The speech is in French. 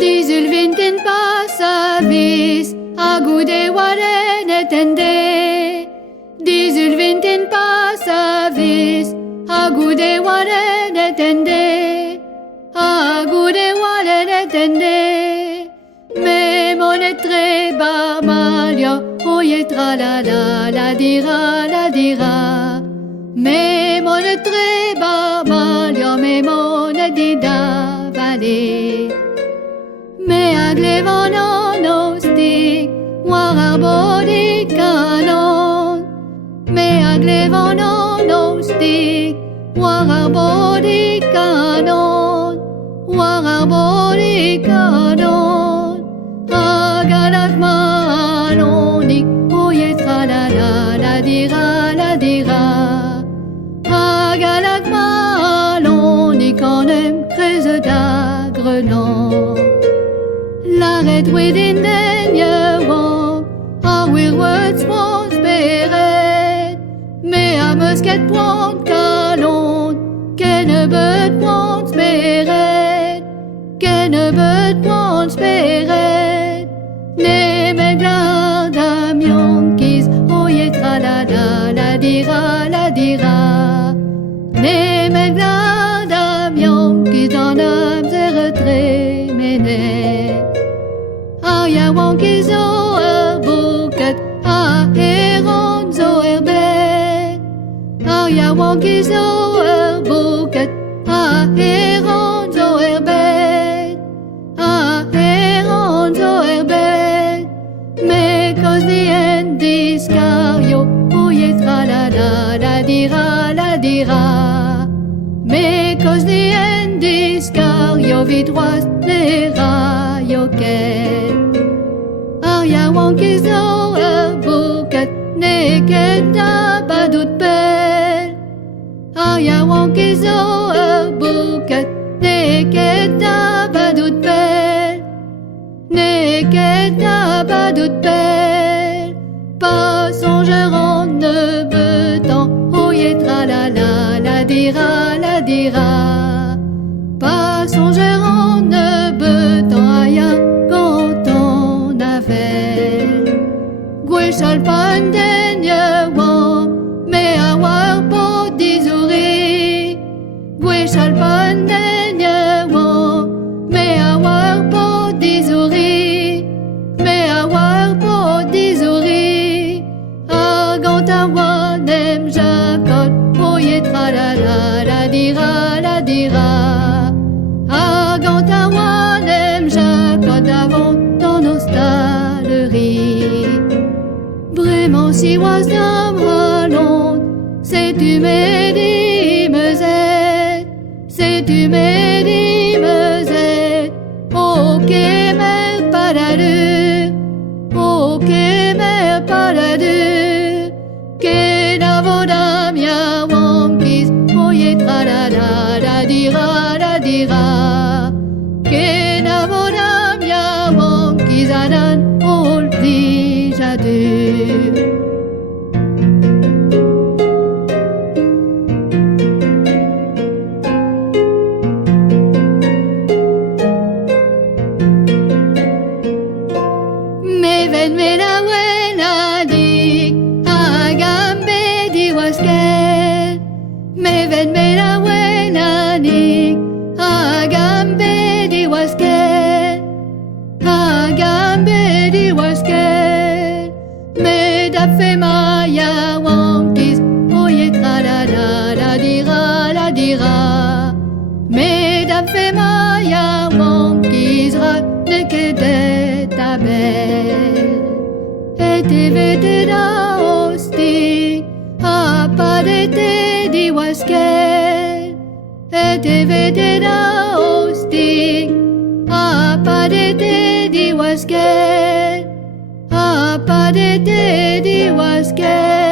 Dizulvinten passavis, agude waren etende. Dizulvinten passavis, agude waren etende. Agude waren etende. Me monetre barmalio, oye tra la dira, la dira. Me monetre barmalio, me monedida vale. Me aglevon en ostik, war arbori kanon. Me aglevon en ostik, war arbori kanon. War arbori kanon. Agalak manonik, oye tra la dira, la dira. Agalak manonik, on aime creze d'agrenon. La red within den yewon, a will words was beret. Me a musket point kalon, ken a bird wants beret. Ken a bird wants beret. Ne me glad am yaouankiz, oye tra la dira, la dira. Ne me glad am yaouankiz, dan am zerre menet. Yaouankiz zo bouket, heron zo bet. Yaouankiz zo bouket, heron zo bet. Heron zo bet. Me cos di en discario, oye tra la dira, la dira. Me cos di en discario, vidroas le rayoket. Yaouankiz zo bouket, neket da badout pel. Yaouankiz zo bouket, neket da badout pel. Neket da badout pel. Pas songeur en nebetan, oye tra la dira, la dira. Pas songeur en nebetan, aya kantved. Gwechal pan den yewon, me a war po dizouri. Gwechal pan den yewon, me a war po dizouri. Me a war po dizouri. A gant aouanem jakot, oye tra la dira, la dira. A gant aouanem jakot avant dans nos stalleries. Vraiment si was dam halon, c'est tu m'edi mezet, c'est tu m'edi mezet. Ok mer paradu, ok mer paradu. Kenavo dam yaouankiz, oye tra la dira, la dira. Kenavo dam yaouankiz, anan ol plijadu. Meven menawenanik, agambe di wasken, agambe di wasken. Medap fe ma yaouankiz, oye tra la dira, la dira. Medap fe ma yaouankiz, rak nekedet abel. XIXvet da ostik, a pas d'été di wasken. XIXvet da ostik, a pas d'été di wasken. A pas d'été di wasken.